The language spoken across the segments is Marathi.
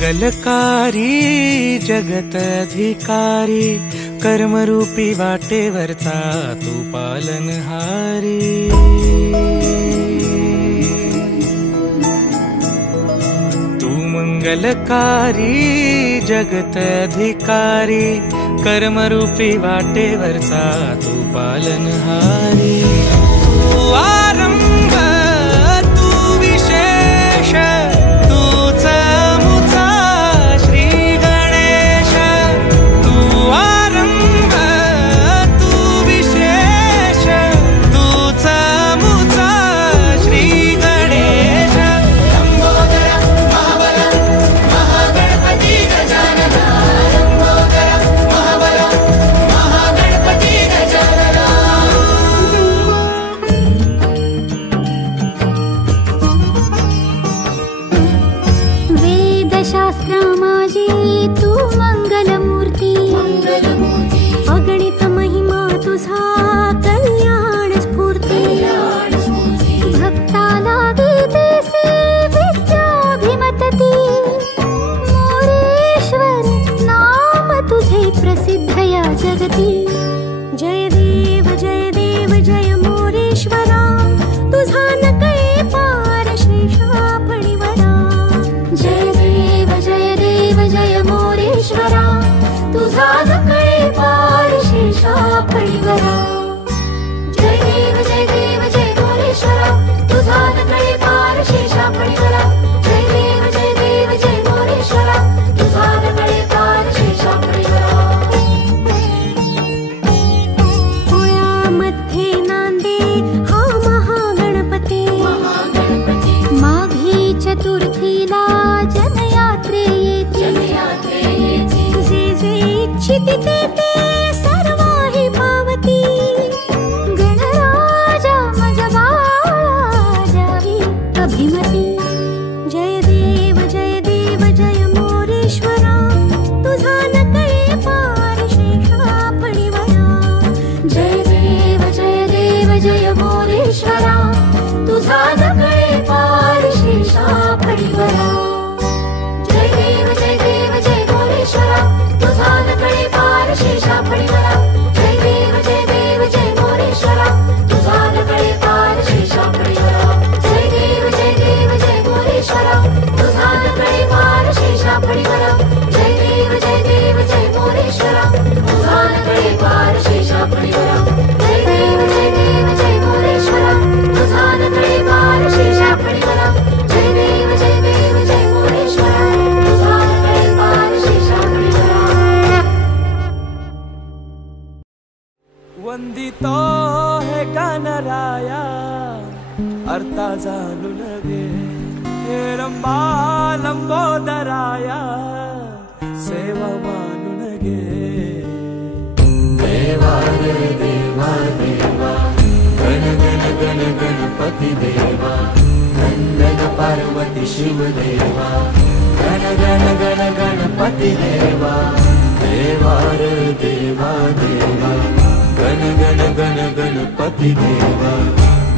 मंगलकारी जगत अधिकारी, कर्मरूपी वाटेवरचा तू पालनहारी। तू मंगलकारी जगत अधिकारी, कर्मरूपी वाटेवरचा तू पालनहारी। तू आरंभ तू विशेष, तूच मुचा श्री गणेश। तू आरंभ तू विशेष, तूच मुचा श्री गणेश। लंबोदर महाबल महागणपती गजानना, लंबोदर महाबल महागणपती गजानना। वेदशास्त्र माझी तू मंगलमूर्ती, अगणित महिमा तुझा कल्याण स्फूर्ती। भक्ताला गीतेसी विद्याभिमतती, मोरेश्वर नाम तुझे प्रसिद्ध या जगती। जय देव जय मोरेश्वरा, तुझा नकळे पार शेषा फणीवरा। जय देव जय मोरेश्वरा, तुझा नकळे पार शेषा फणीवरा। जय देव जय मोरेश्वरा, तुझा नकळे पार शेषा फणीवरा। जय देव जय मोरेश्वरा, तुझा नकळे पार शेषा फणीवरा। पुण्यामध्ये नांदे हा महागणपती, माघी चतुर्थीला जनयात्रे येते। जे जे इच्छिते ते सर्वाही पावती, गणराजा मज बाळा जावी अभिमती। जय देव जय मोरेश्वरा, तुझा नकळे पार शेषा फणीवरा। जय देव जय मोरेश्वरा, तुझा नकळे पार शेषा फणीवरा। जय देव जय मोरेश्वरा, तुझा नकळे पार शेषा फणीवरा। जय देव जय मोरेश्वरा, तुझा नकळे पार शेषा फणीवरा। जय देव जय मोरेश्वरा, तुझा नकळे पार शेषा फणीवरा। जय देव जय मोरेश्वरा, तुझा नकळे पार शेषा फणीवरा। जय देव जय मोरेश्वरा, तुझा नकळे पार शेषा फणीवरा। जय देव जय मोरेश्वरा, तुझा नकळे पार शेषा फणीवरा। वंदितो हे गणराया, अर्था जाणून घे। हे रंबा लंबोदराया, सेवा मानून घे। देवा रे देवा देवा, गण गण गण गणपती देवा। नंदन पार्वती शिव देवा, गण गण गण गणपती देवा। देवा रे देवा देवा, गण गण गण गणपती देवा।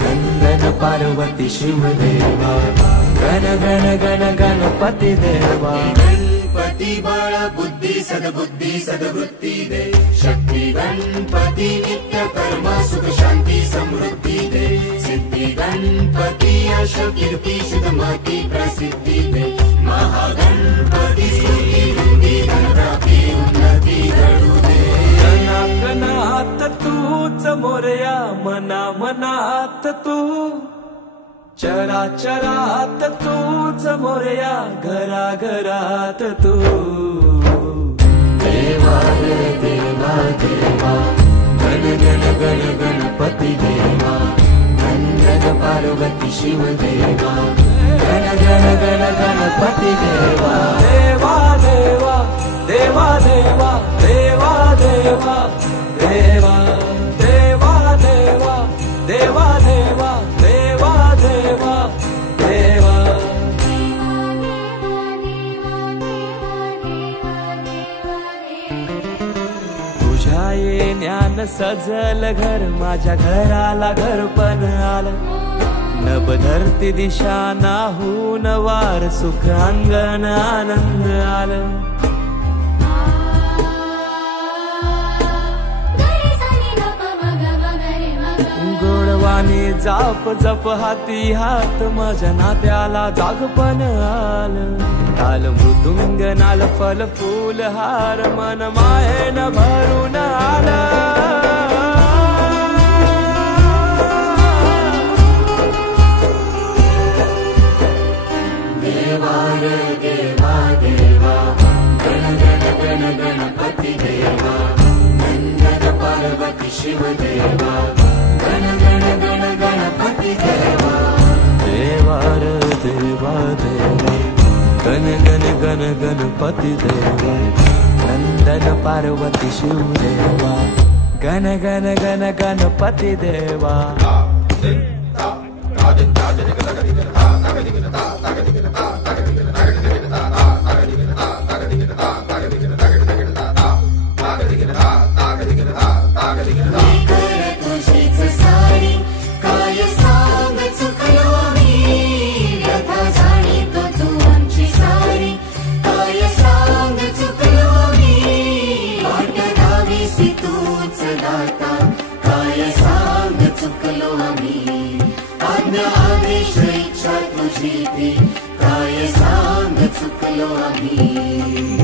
नंदन पार्वती शिव देवा, गण गण गण गणपती देवा। गणपती बळ बुद्धी सद्बुद्धी सद्वृत्ती दे, शक्ती गणपती नित्य कर्म सुख शांती समृद्धी दे। सिद्धी गणपती यश कीर्ती शुद्धमती प्रसिद्धी दे। महागणपती स्तुती वृद्धी धनप्राप्ती उन्नती घडू दे। कणात तूच मोरया, मना मनात तू। चराचरात तूच मोरया, घरा घरात तू। देवा रे देवा देवा, गण गण गण गणपती देवा। नंदन पार्वती शिव देवा, गण गण गण गणपती देवा। देवा देवा देवा देवा देवा देवा देवा देवा देवा देवा देवा देवा देवा देवा। तुझ्या येण्यान सजल घर, माझ्या घराला घर पण आलं। नभ धरती दिशा नाहून वार सुख अंगण आनंद आलं गोडवाणी जाप जप हाती हात माझ्या नात्याला जागपण आलं ताल मृदुंग नाल फल फूल हार मन मायेन भरून आलं देवा देवा गण गण गण गणपती देवा नंदन पार्वती शिव देवा गण गण गण गणपती देवा देवा रे देवा देवा गण गण गण गणपती देवा नंदन पार्वती शिव देवा गण गण गण गणपती देवा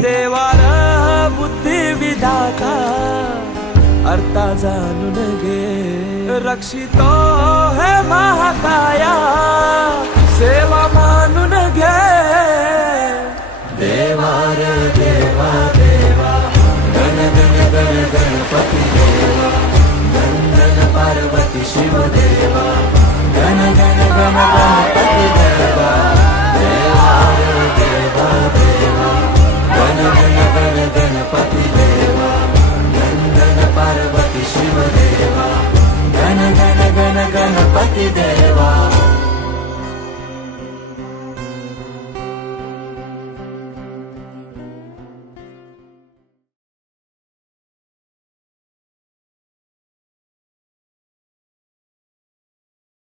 देवार बुद्धी विधाता अर्था जाणून घे रक्षितो हे महाकाया सेवा मानून घे देवार देवा देवा गण गण गण गणपती देवा नंदन पार्वती शिव देवा